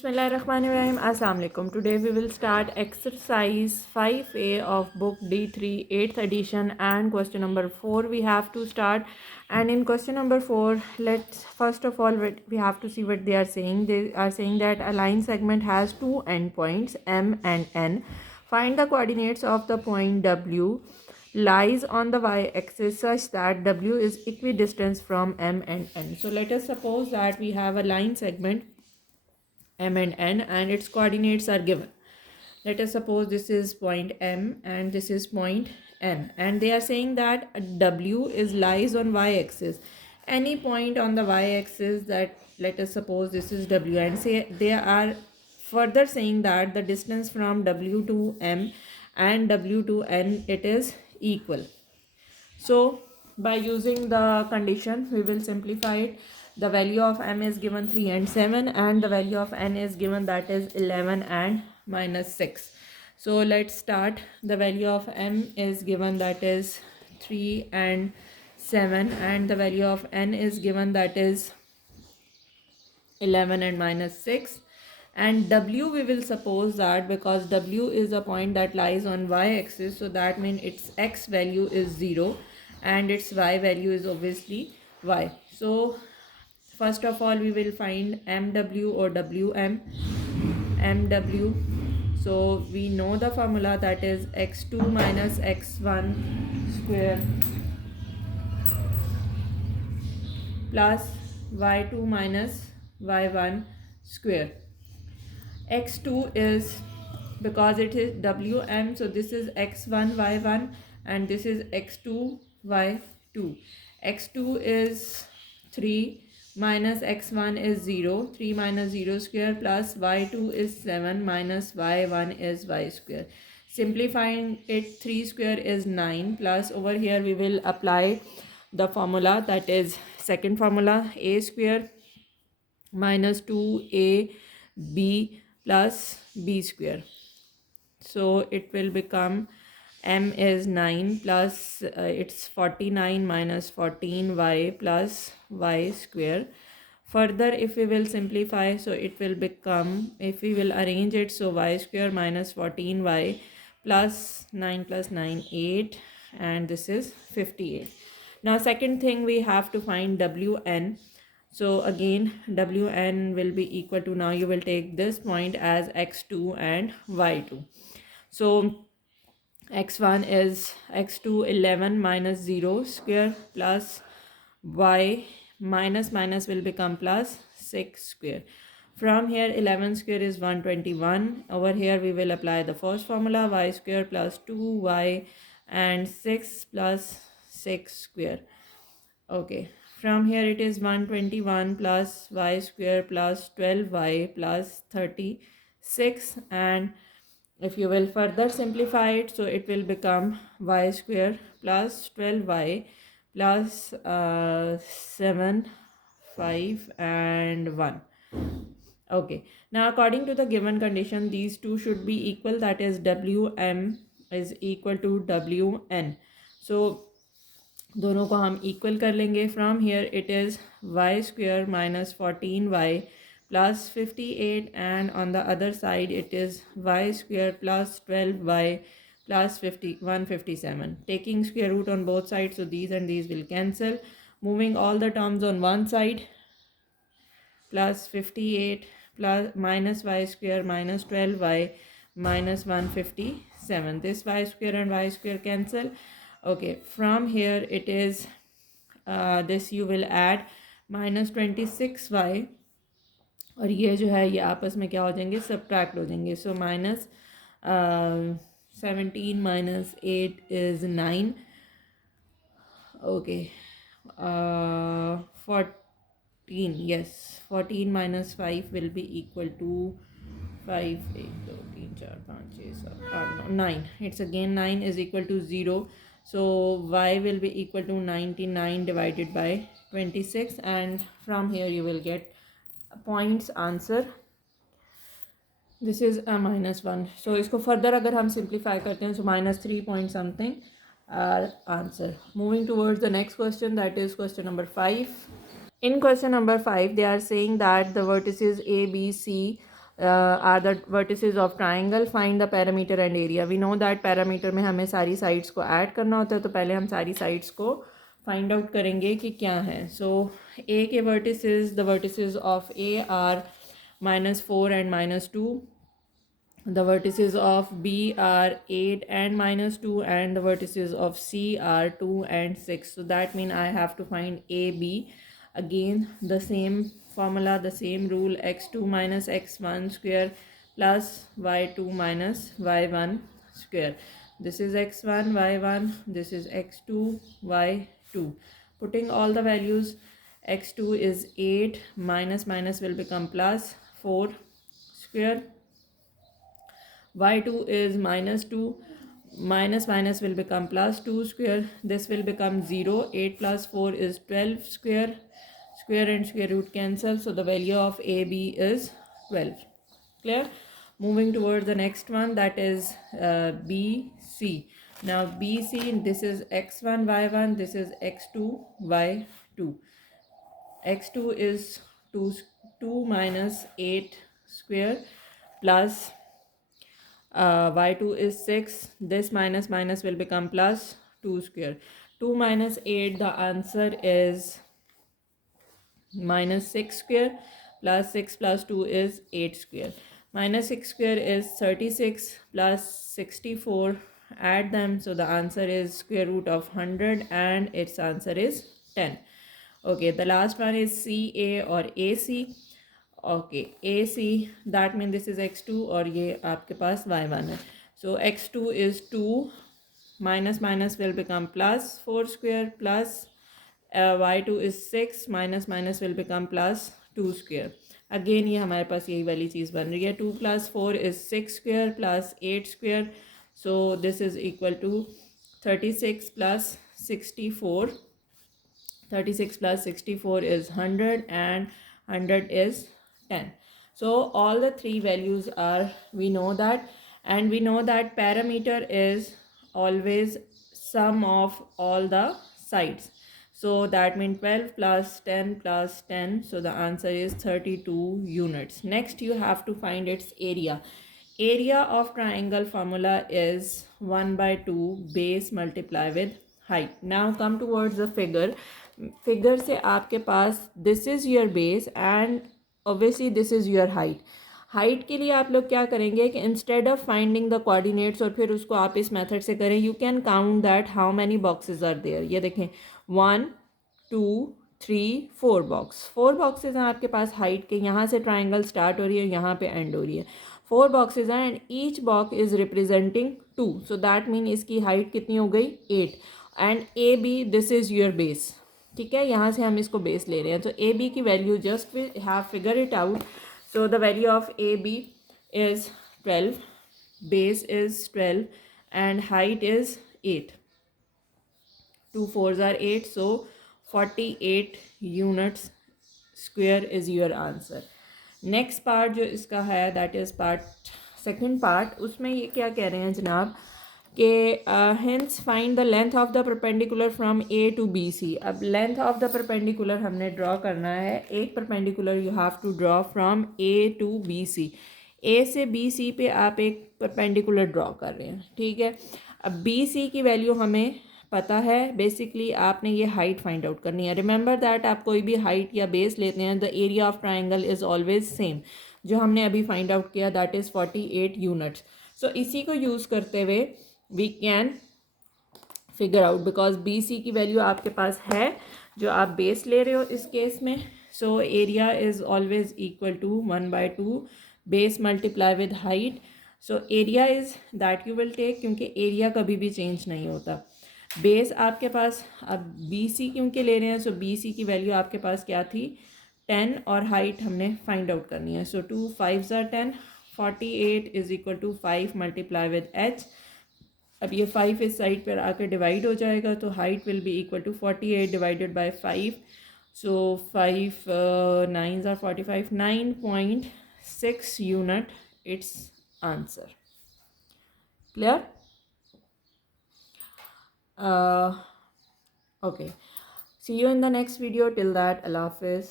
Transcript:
Bismillahirrahmanirrahim. Assalamu alaikum. Today we will start exercise 5A of book D3 8th edition and question number 4 we have to start. And in question number 4, let's first of all we have to see what they are saying. They are saying that a line segment has two endpoints M and N. Find the coordinates of the point W lies on the y-axis such that W is equidistant from M and N. So let us suppose that we have a line segment M and N and its coordinates are given. Let us suppose this is point M and this is point N, and they are saying that W is lies on y-axis. Any point on the y-axis, that let us suppose this is W, and say they are further saying that the distance from W to M and W to N, it is equal. So by using the condition, we will simplify it. The value of M is given 3 and 7, and the value of N is given, that is 11 and minus 6. So let's start. The value of M is given, that is 3 and 7, and the value of N is given, that is 11 and minus 6. And W, we will suppose that because W is a point that lies on y-axis, so that means its x value is 0 and its y value is obviously y. So first of all we will find MW or WM. MW, so we know the formula, that is x2 minus x1 square plus y2 minus y1 square. X2 is, because it is WM, so this is x1 y1 and this is x2 y2. X2 is 3 minus x1 is 0, 3 minus 0 square plus y2 is 7 minus y1 is y square. Simplifying it, 3 square is 9 plus over here we will apply the formula, that is second formula, a square minus 2ab plus b square. So it will become M is 9 plus it's 49 minus 14y plus y square. Further, if we will simplify, so it will become, if we will arrange it, so y square minus 14y plus 9 plus 9 8, and this is 58. Now second thing, we have to find Wn. So again Wn will be equal to, now you will take this point as x2 and y2. So x1 is x2 11 minus 0 square plus y minus minus will become plus 6 square. From here 11 square is 121. Over here we will apply the first formula, y square plus 2y and 6 plus 6 square. Okay, from here it is 121 plus y square plus 12y plus 36, and if you will further simplify it, so it will become y square plus 12y plus 7 5 and 1. Okay, now according to the given condition, these two should be equal, that is Wm is equal to Wn. So दोनों को हम equal कर लेंगे. From here it is why square minus 14y plus 58, and on the other side it is y square plus 12y plus 157. Taking square root on both sides, so these and these will cancel. Moving all the terms on one side, plus 58 plus minus y square minus 12y minus 157. This y square and y square cancel. Okay, from here it is this you will add minus 26y, और ये जो है ये आपस में क्या हो जाएंगे, सब्ट्रैक्ट हो जाएंगे. So minus 17 minus 8 is 9. Okay, 14, yes, 14 minus 5 will be equal to 5 8 2 3 4 5 6 7 9. It's again 9 is equal to 0. So y will be equal to 99 divided by 26, and from here you will get points answer. This is a minus 1. So इसको further अगर हम simplify करते हैं, so minus 3 point something our answer. Moving towards the next question, that is question number 5. In question number 5, they are saying that the vertices A, B, C are the vertices of triangle. Find the perimeter and area. We know that perimeter में हमें सारी sides को add करना होता है, तो पहले हम सारी sides को find out करेंगे कि क्या है. So A के vertices, the vertices of A are -4 and -2. The vertices of B are 8 and -2, and the vertices of C are 2 and 6. So that means I have to find A, B. Again the same formula, the same rule, x2 minus x1 square plus y2 minus y1 square. This is x1, y1, this is x2, y2. Putting all the values, x2 is 8, minus minus will become plus 4 square, y2 is -2, minus minus will become plus 2 square, this will become 0, 8 plus 4 is 12 square, square and square root cancel, so the value of AB is 12. Clear? Moving towards the next one, that is BC. Now BC, this is x1 y1, this is x2 y2. x2 is 2 minus 8 square plus y2 is 6. This minus minus will become plus 2 square. 2 minus 8, the answer is -6 square, plus 6 plus 2 is 8 square. -6 square is 36 plus 64. Add them, so the answer is square root of 100 and its answer is 10. Okay, the last one is CA or AC. Okay, AC, that means this is x2 और ये आपके पास y1 है. So x2 is 2, minus minus will become plus 4 square, plus y2 is 6, minus minus will become plus 2 square. Again ये हमारे पास यही वाली चीज़ बन रही है. 2 plus 4 is 6 square plus 8 square. So this is equal to 36 plus 64. 36 plus 64 is 100 and 100 is 10. So all the three values are, we know that, and we know that perimeter is always sum of all the sides. So that means 12 plus 10 plus 10. So the answer is 32 units. Next you have to find its area. Area of triangle formula is 1 by 2 base multiply with height. Now come towards the figure. Figure से आपके पास this is your base and obviously this is your height. Height के लिए आप लोग क्या करेंगे कि instead of finding the coordinates और फिर उसको आप इस मेथड से करें, you can count that how many boxes are there. ये देखें 1 2 3 4 बॉक्स, 4 बॉक्सेस हैं आपके पास हाइट के. यहाँ से ट्राइंगल स्टार्ट हो रही है, यहाँ पे एंड हो रही है. 4 बॉक्सेस हैं and each box is representing 2. So that mean इसकी हाइट कितनी हो गई 8. And A B, this is your base. ठीक है, यहाँ से हम इसको बेस ले रहे हैं. तो ए बी की value just we have figure it out. So the value of AB is 12, base is 12 and height is 8. 2 4s are 8, so 48 units square is your answer. Next part जो इसका है that is part second part, उसमें ये क्या कह रहे हैं जनाब कि hence find the length of the perpendicular from A to BC. अब length of the perpendicular हमने draw करना है. एक perpendicular you have to draw from A to BC. A से BC पे आप एक perpendicular draw कर रहे हैं. ठीक है, अब BC की वैल्यू हमें पता है. बेसिकली आपने ये हाइट फाइंड आउट करनी है. रिमेंबर दैट आप कोई भी हाइट या बेस लेते हैं, the area of triangle is always same. जो हमने अभी फाइंड आउट किया दैट इज़ 48 यूनिट्स. सो इसी को यूज़ करते हुए we can figure out, because B C की वैल्यू आपके पास है जो आप बेस ले रहे हो इस केस में. So area is always equal to 1/2 base multiply with height. So area is that you will take, क्योंकि एरिया कभी भी चेंज नहीं होता. बेस आपके पास अब बी सी क्योंकि ले रहे हैं, सो बी सी की वैल्यू आपके पास क्या थी 10 और हाइट हमने फाइंड आउट करनी है. So 2 5s are 10, 48 is equal to 5 multiply with H. अब ये 5 इस साइड पर आकर डिवाइड हो जाएगा, तो height will be equal to 48 divided by 5. So 5 9s are 45, 9.6 unit it's answer. Clear? Okay, see you in the next video. Till that, Allah Hafiz.